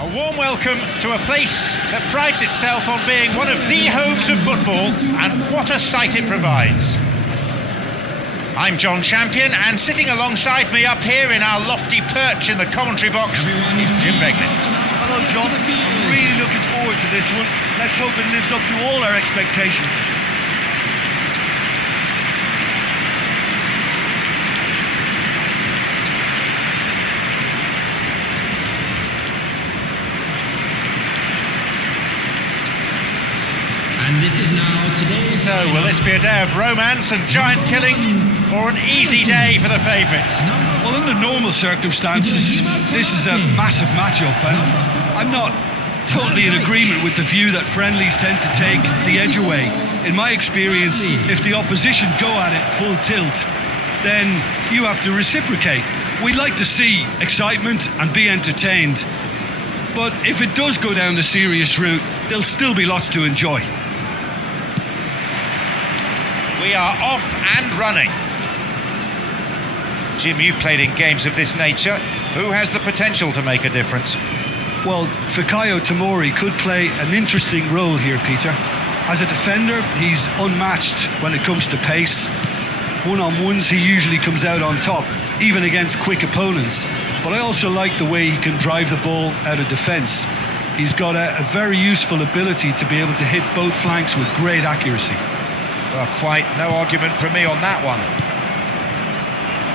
A warm welcome to a place that prides itself on being one of the homes of football, and what a sight it provides. I'm John Champion, and sitting alongside me up here in our lofty perch in the commentary box is Jim Beglin. Hello John, I'm really looking forward to this one. Let's hope it lives up to all our expectations. And this is now today's... So, will this be a day of romance and giant killing, or an easy day for the favourites? Well, under normal circumstances, this is a massive matchup, and I'm not totally in agreement with the view that friendlies tend to take the edge away. In my experience, if the opposition go at it full tilt, then you have to reciprocate. We like to see excitement and be entertained, but if it does go down the serious route, there'll still be lots to enjoy. We are off and running. Jim, you've played in games of this nature. Who has the potential to make a difference? Well, Fikayo Tomori could play an interesting role here, Peter. As a defender, he's unmatched when it comes to pace. One-on-ones, he usually comes out on top, even against quick opponents. But I also like the way he can drive the ball out of defence. He's got a very useful ability to be able to hit both flanks with great accuracy. Well, quite no argument from me on that one.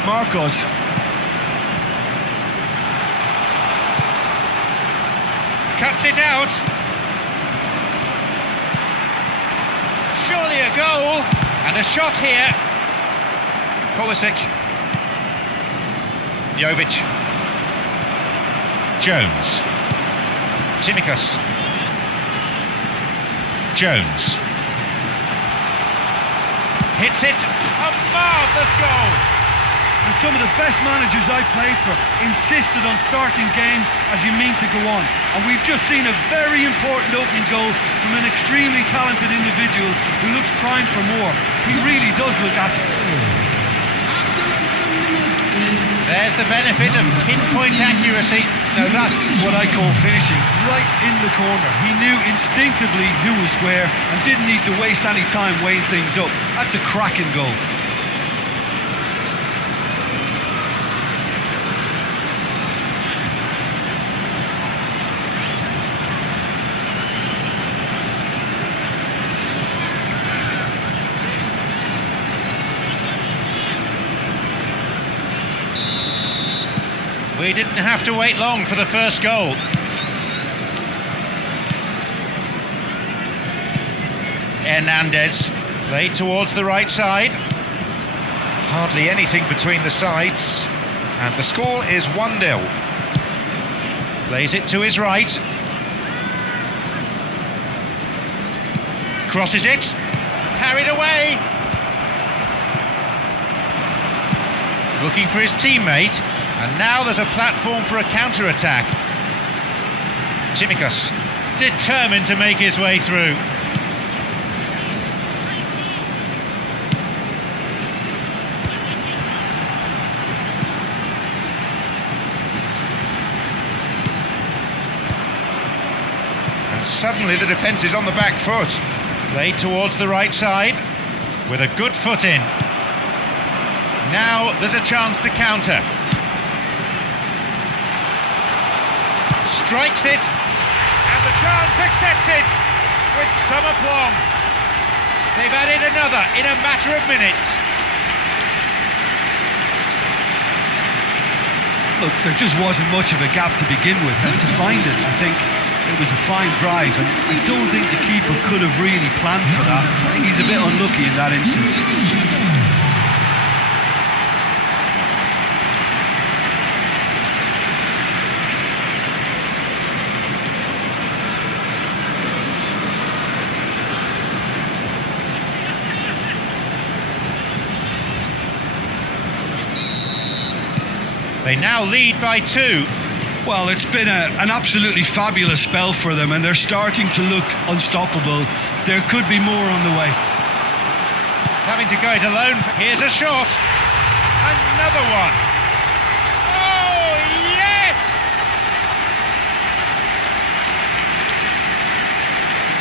Marcos. Cuts it out. Surely a goal. And a shot here. Pulisic. Jovic. Jones. Tsimikas. Jones. Hits it. A marvellous goal. And some of the best managers I've played for insisted on starting games as you mean to go on. And we've just seen a very important opening goal from an extremely talented individual who looks primed for more. He really does look at it. There's the benefit of pinpoint accuracy. Now that's what I call finishing, right in the corner. He knew instinctively who was where and didn't need to waste any time weighing things up. That's a cracking goal. We didn't have to wait long for the first goal. Hernandez played towards the right side. Hardly anything between the sides. And the score is 1-0. Plays it to his right. Crosses it. Carried away. Looking for his teammate. And now there's a platform for a counter-attack. Tsimikas, determined to make his way through. And suddenly the defence is on the back foot. Played towards the right side, with a good foot in. Now there's a chance to counter. Strikes it, and the chance accepted with some aplomb. They've added another in a matter of minutes. Look, there just wasn't much of a gap to begin with, and to find it, I think it was a fine drive, and I don't think the keeper could have really planned for that. I think he's a bit unlucky in that instance. They now lead by 2. Well, it's been an absolutely fabulous spell for them, and they're starting to look unstoppable. There could be more on the way. Having to go it alone. Here's a shot. Another one. Oh, yes!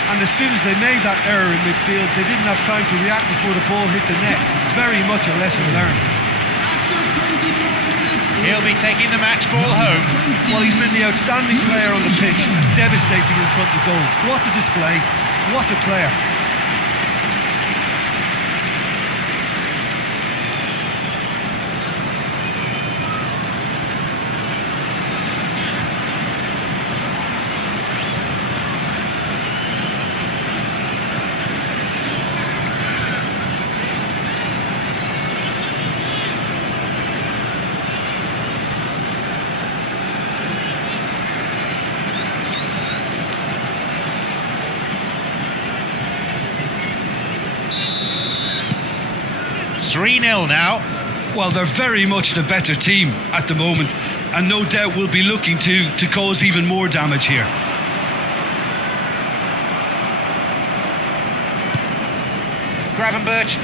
And as soon as they made that error in midfield, they didn't have time to react before the ball hit the net. Very much a lesson learned. He'll be taking the match ball home. Well, he's been the outstanding player on the pitch, devastating in front of goal. What a display, what a player. Three-0 now. Well, they're very much the better team at the moment, and no doubt will be looking to cause even more damage here. Gravenberch.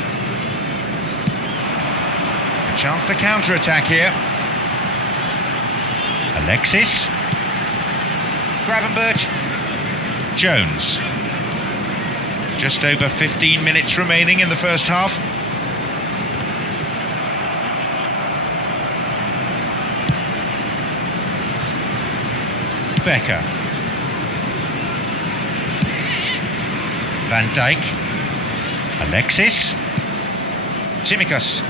A chance to counter-attack here. Alexis. Gravenberch. Jones. Just over 15 minutes remaining in the first half. Becker. Van Dijk. Alexis. Tsimikas.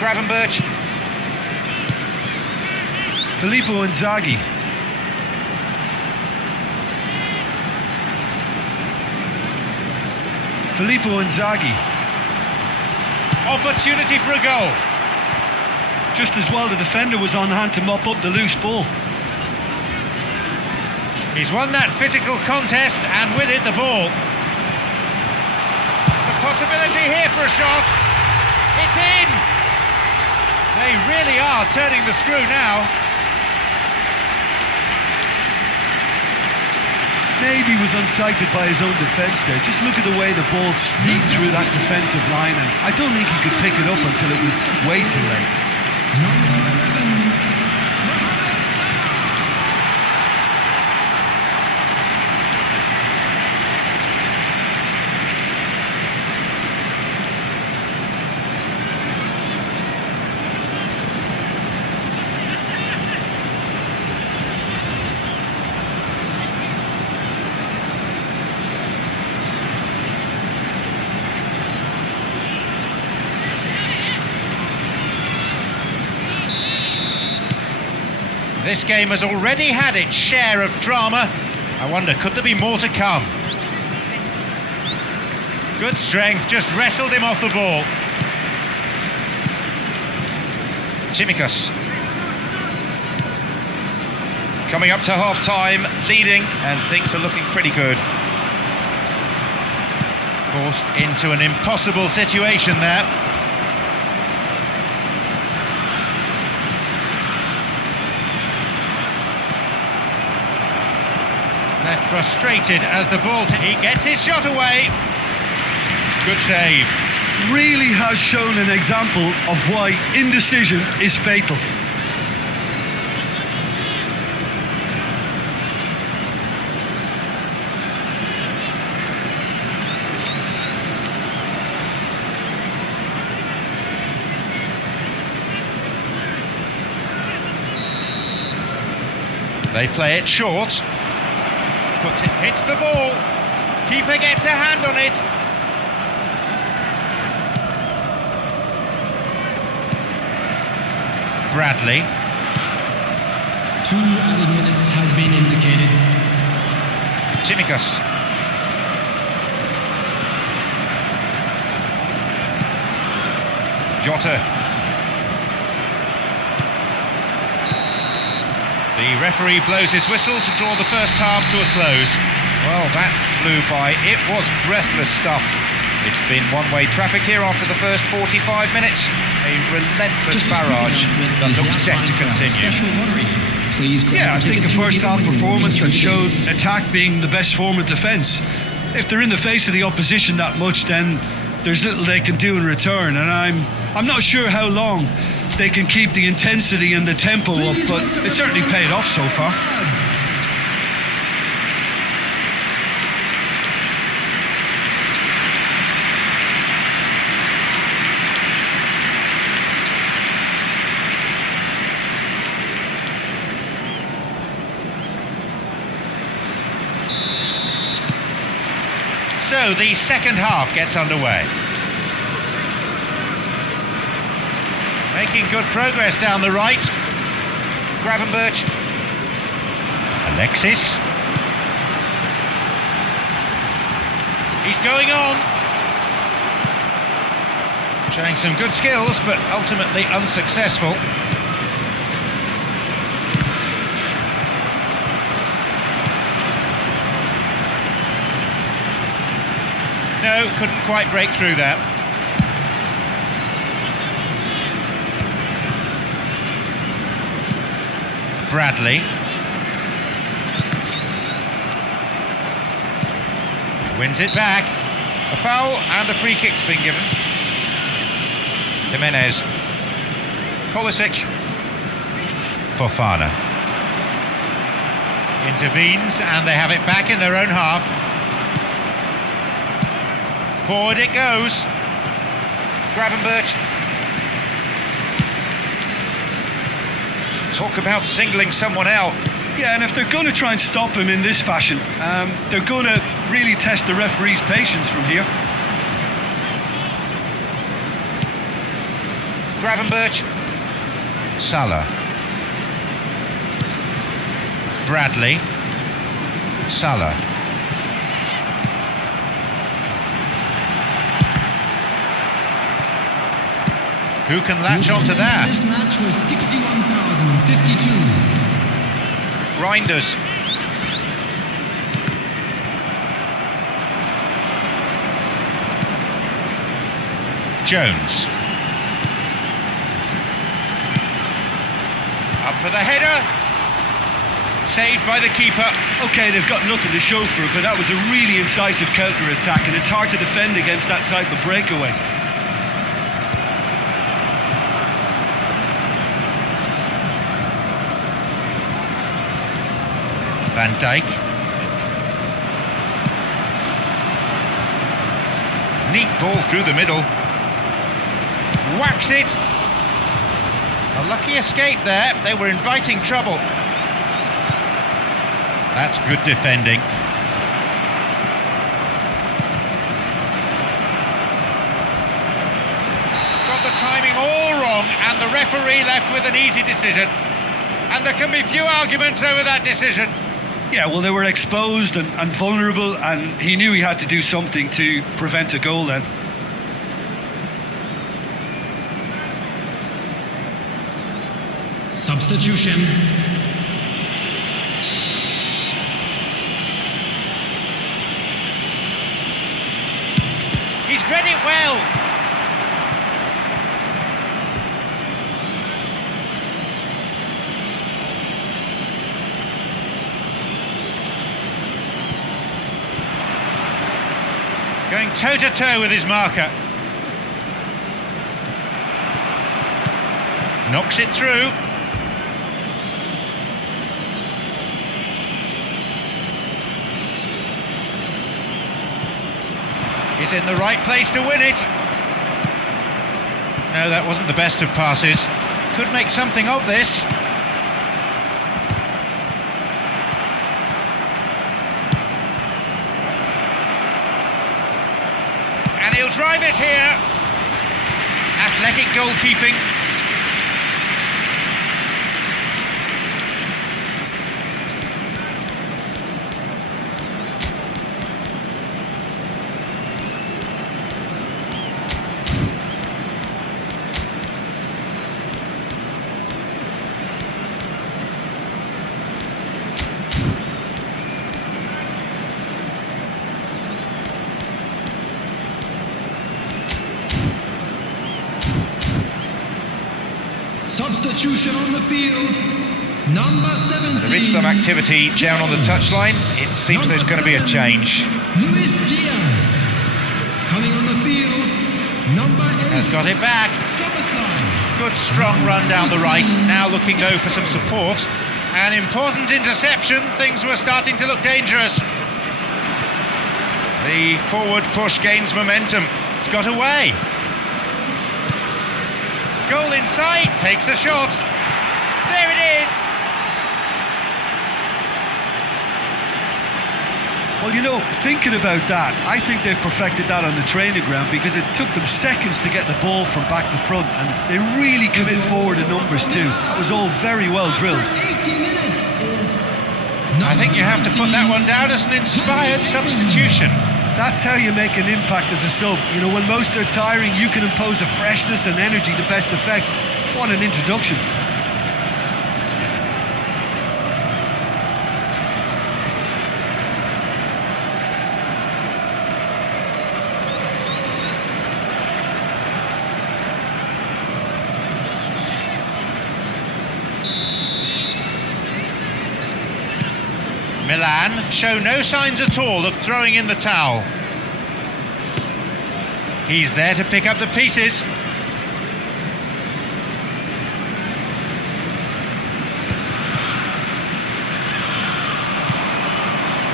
Gravenberch. Filippo Inzaghi. Filippo Inzaghi. Opportunity for a goal. Just as well the defender was on hand to mop up the loose ball. He's won that physical contest, and with it the ball. There's a possibility here for a shot. It's in! They really are turning the screw now. Maybe was unsighted by his own defence there. Just look at the way the ball sneaked through that defensive line, and I don't think he could pick it up until it was way too late. This game has already had its share of drama. I wonder, could there be more to come? Good strength, just wrestled him off the ball. Tsimikas. Coming up to half-time, leading, and things are looking pretty good. Forced into an impossible situation there. They're frustrated as the ball he gets his shot away. Good save. Really has shown an example of why indecision is fatal. They play it short. Puts it, hits the ball. Keeper gets a hand on it. Bradley. 2 added minutes has been indicated. Tsimikas. Jota. The referee blows his whistle to draw the first half to a close. Well, that flew by. It was breathless stuff. It's been one-way traffic here after the first 45 minutes. A relentless barrage that looks set to continue. Yeah, I think a first-half performance that showed attack being the best form of defence. If they're in the face of the opposition that much, then there's little they can do in return, and I'm not sure how long they can keep the intensity and the tempo up, but it certainly paid off so far. So the second half gets underway. Making good progress down the right. Gravenberch. Alexis. He's going on. Showing some good skills, but ultimately unsuccessful. No, couldn't quite break through that. Bradley. Wins it back. A foul and a free kick's been given. Jimenez. Pulisic. Fofana. Intervenes and they have it back in their own half. Forward it goes. Gravenberch. Talk about singling someone out. Yeah, and if they're going to try and stop him in this fashion, they're going to really test the referee's patience from here. Gravenberch. Salah. Bradley. Salah. Who can latch onto that? This match was 61,052. Reinders. Jones. Up for the header. Saved by the keeper. Okay, they've got nothing to show for it, but that was a really incisive counter-attack, and it's hard to defend against that type of breakaway. Van Dijk. Neat ball through the middle. Whacks it. A lucky escape there. They were inviting trouble. That's good defending. Got the timing all wrong, and the referee left with an easy decision. And there can be few arguments over that decision. Yeah, well, they were exposed and vulnerable, and he knew he had to do something to prevent a goal then. Substitution. He's read it well. Going toe-to-toe with his marker. Knocks it through. He's in the right place to win it. No, that wasn't the best of passes. Could make something of this. And he'll drive it here. Athletic goalkeeping. Substitution on the field. Number 17. There is some activity down on the touchline. It seems there's going to be a change. Luis Diaz. Coming on the field. Number 8. Has got it back. Good strong run down the right. Now looking though for some support. An important interception. Things were starting to look dangerous. The forward push gains momentum. It's got away. Goal inside, takes a shot. There it is. Well, you know, thinking about that, I think they've perfected that on the training ground, because it took them seconds to get the ball from back to front, and they really commit forward in numbers too. It was all very well drilled. After 80 minutes is I think you have to put that one down as an inspired substitution. That's how you make an impact as a sub. You know, when most are tiring, you can impose a freshness and energy to best effect. What an introduction. Milan show no signs at all of throwing in the towel. He's there to pick up the pieces.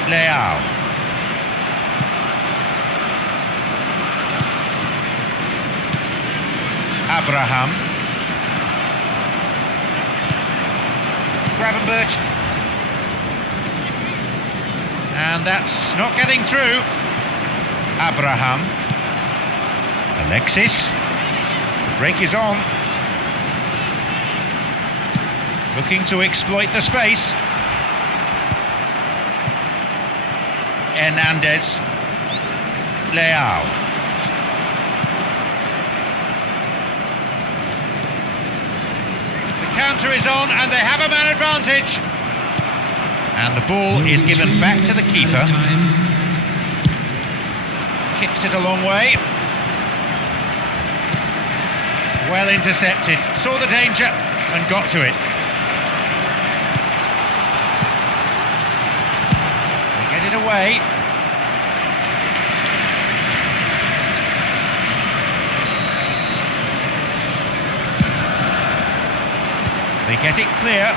Leao. Abraham. Gravenberch. And that's not getting through. Abraham. Alexis. The break is on. Looking to exploit the space. Hernandez. Leao. The counter is on and they have a man advantage. And the ball is given back to the keeper. Kicks it a long way. Well intercepted. Saw the danger and got to it. They get it away. They get it clear.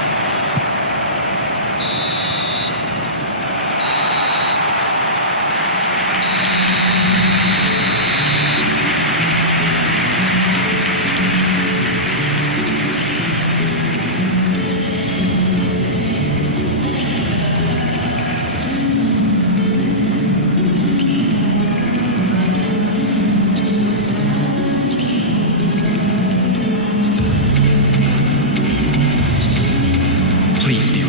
Please be